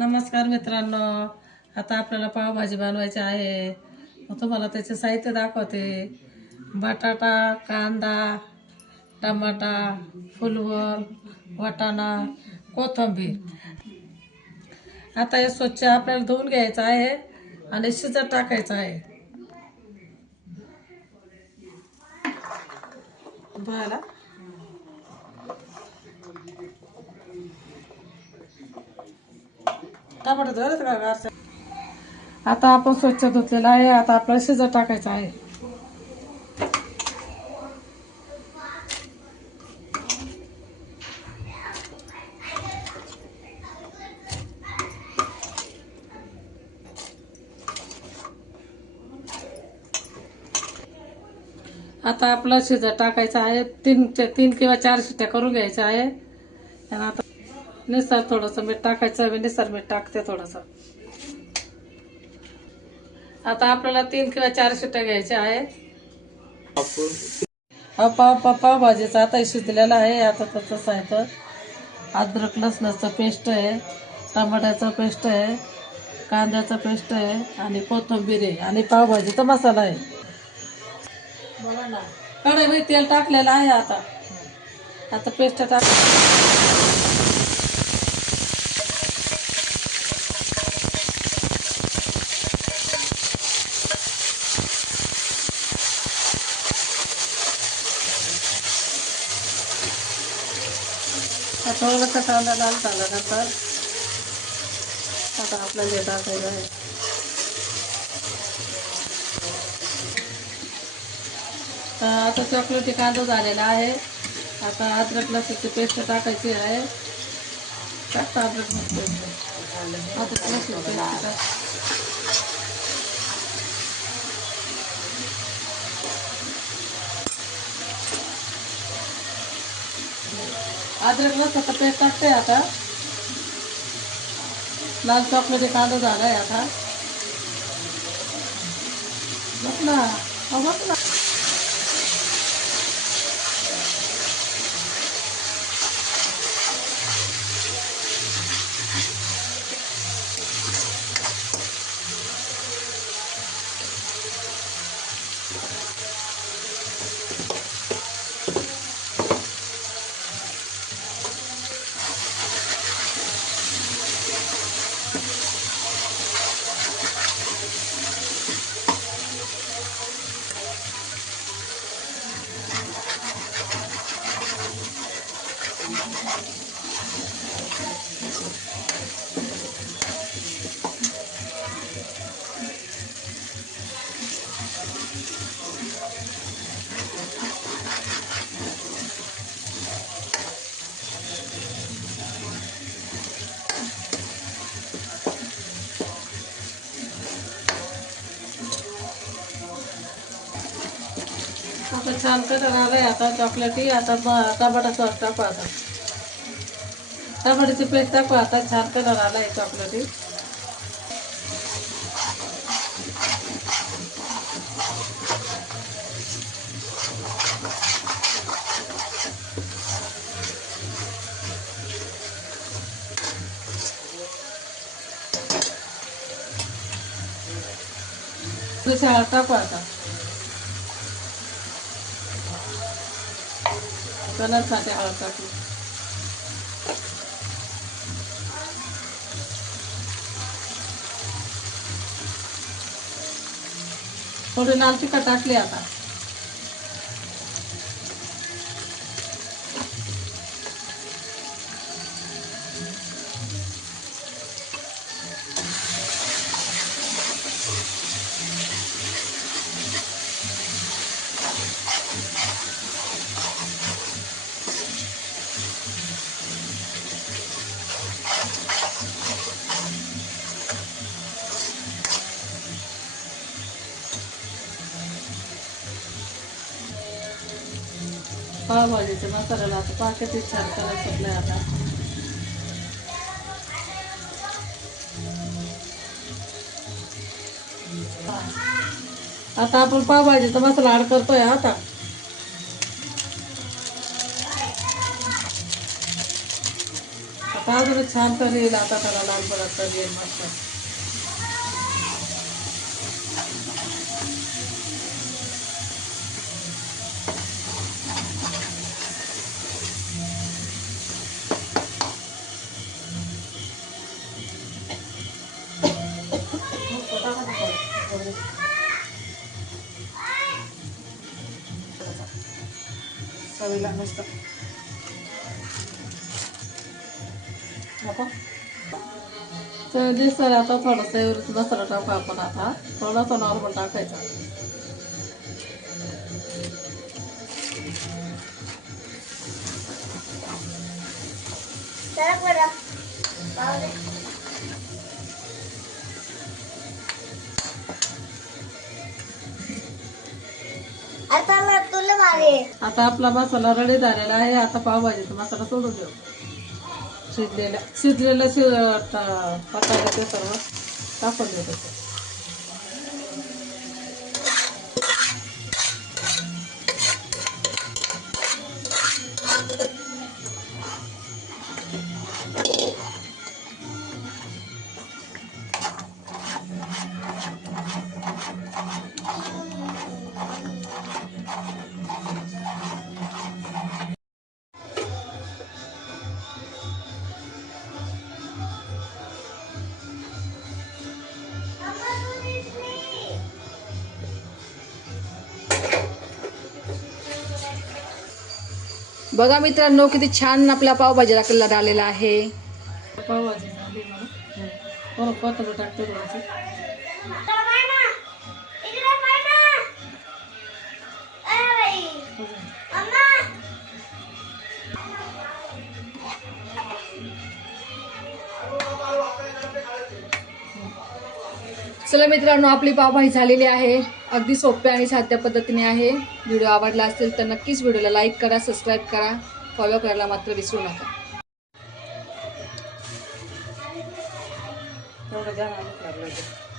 नमस्कार मित्रांनो, आता आपल्याला पावभाजी बनवायची आहे. मग तुम्हाला त्याचे साहित्य दाखवते. बटाटा, कांदा, टमाटा, फुलवर, वाटाणा, कोथिंबीर. आता हे स्वच्छ आपल्याला धुवून घ्यायचं आहे आणि शिजत टाकायचं आहे. बघा, टमाटर धरत का गारचं. आता आपण स्वच्छ धुतलेला आहे. आता आपल्याला शिजत टाकायचं आहे. आता आपला शिजत टाकायचा आहे. तीन किंवा 4 शिट्ट्या करून घ्यायच्या आहे. आणि आता निसार थोडंसं मीठ टाकायचं. निसार मीठ टाकते थोडंसं. आता आपल्याला 3 किंवा 4 शिट्ट्या घ्यायच्या आहे. पावभाजीचा आता शिजलेला आहे. आता तसं आहे तर अद्रक लसणाचं पेस्ट आहे, टमाट्याचं पेस्ट आहे, कांद्याचं पेस्ट आहे आणि कोथिंबीर आहे आणि पावभाजीचा मसाला आहे. बघा ना, कढईमध्ये तेल टाकलेलं आहे. आता पेस्ट टाक. थोडंसं कांदा लाल झाल्यानंतर आता आपल्याला हे टाकायचं आहे. आता चॉकलेटी कांदा झालेला आहे. आता अद्रक लसूणची पेस्ट टाकायची आहे. टाकता अद्रक लसूण पेस्ट. अद्रक लसूण पेस्ट टाक. अद्रक लसूणचा पेस्ट टाकते. आता लाल चॉकलेटी कांदा झाला आहे. आता बघ ना, बघ ना. आता छान कलर आलाय. आता चॉकलेटी. आता टमाटा सॉस टाकू. आता टमाट्याची पेस्ट टाकू. आता छान कलर आलाय चॉकलेटी. दुसरी हळद टाकू. आता कलरसाठी हळद टाकू. थोडी लाल तिखट टाकली. आता पावभाजीच्या मसाल्याला आता पाकिट छान कलर सुटलाय. आता आपण पावभाजीचा मसाला ऍड करतोय. आता आता अजून एवढं छान करेल आता त्याला लाल परत करेल मस्त. चवीला मस्त नको तर दिसतं. आता थोडासा एवढं मसाला टाकू आपण. आता थोडासा नॉर्मल टाकायचा. आता आपला मसाला रेडी झालेला आहे. आता पावभाजीचा मसाला सोडून देऊ. शिजलेलं पकायला ते सर्व टाकून देतो. बघा मित्रांनो, किती छान आपला पावभाजीला कलर आलेला आहे. पावभाजी झाली म्हणून परत कोथिंबीर टाकते थोडीशी. चला मित्रांनो, आपली पावभाजी झालेली आहे. अगदी सोप्या आणि साध्या पद्धतीने आहे. व्हिडिओ आवडला असेल तर नक्कीच व्हिडिओला लाईक करा, सबस्क्राईब करा, फॉलो करायला मात्र विसरू नका. एवढं जाणार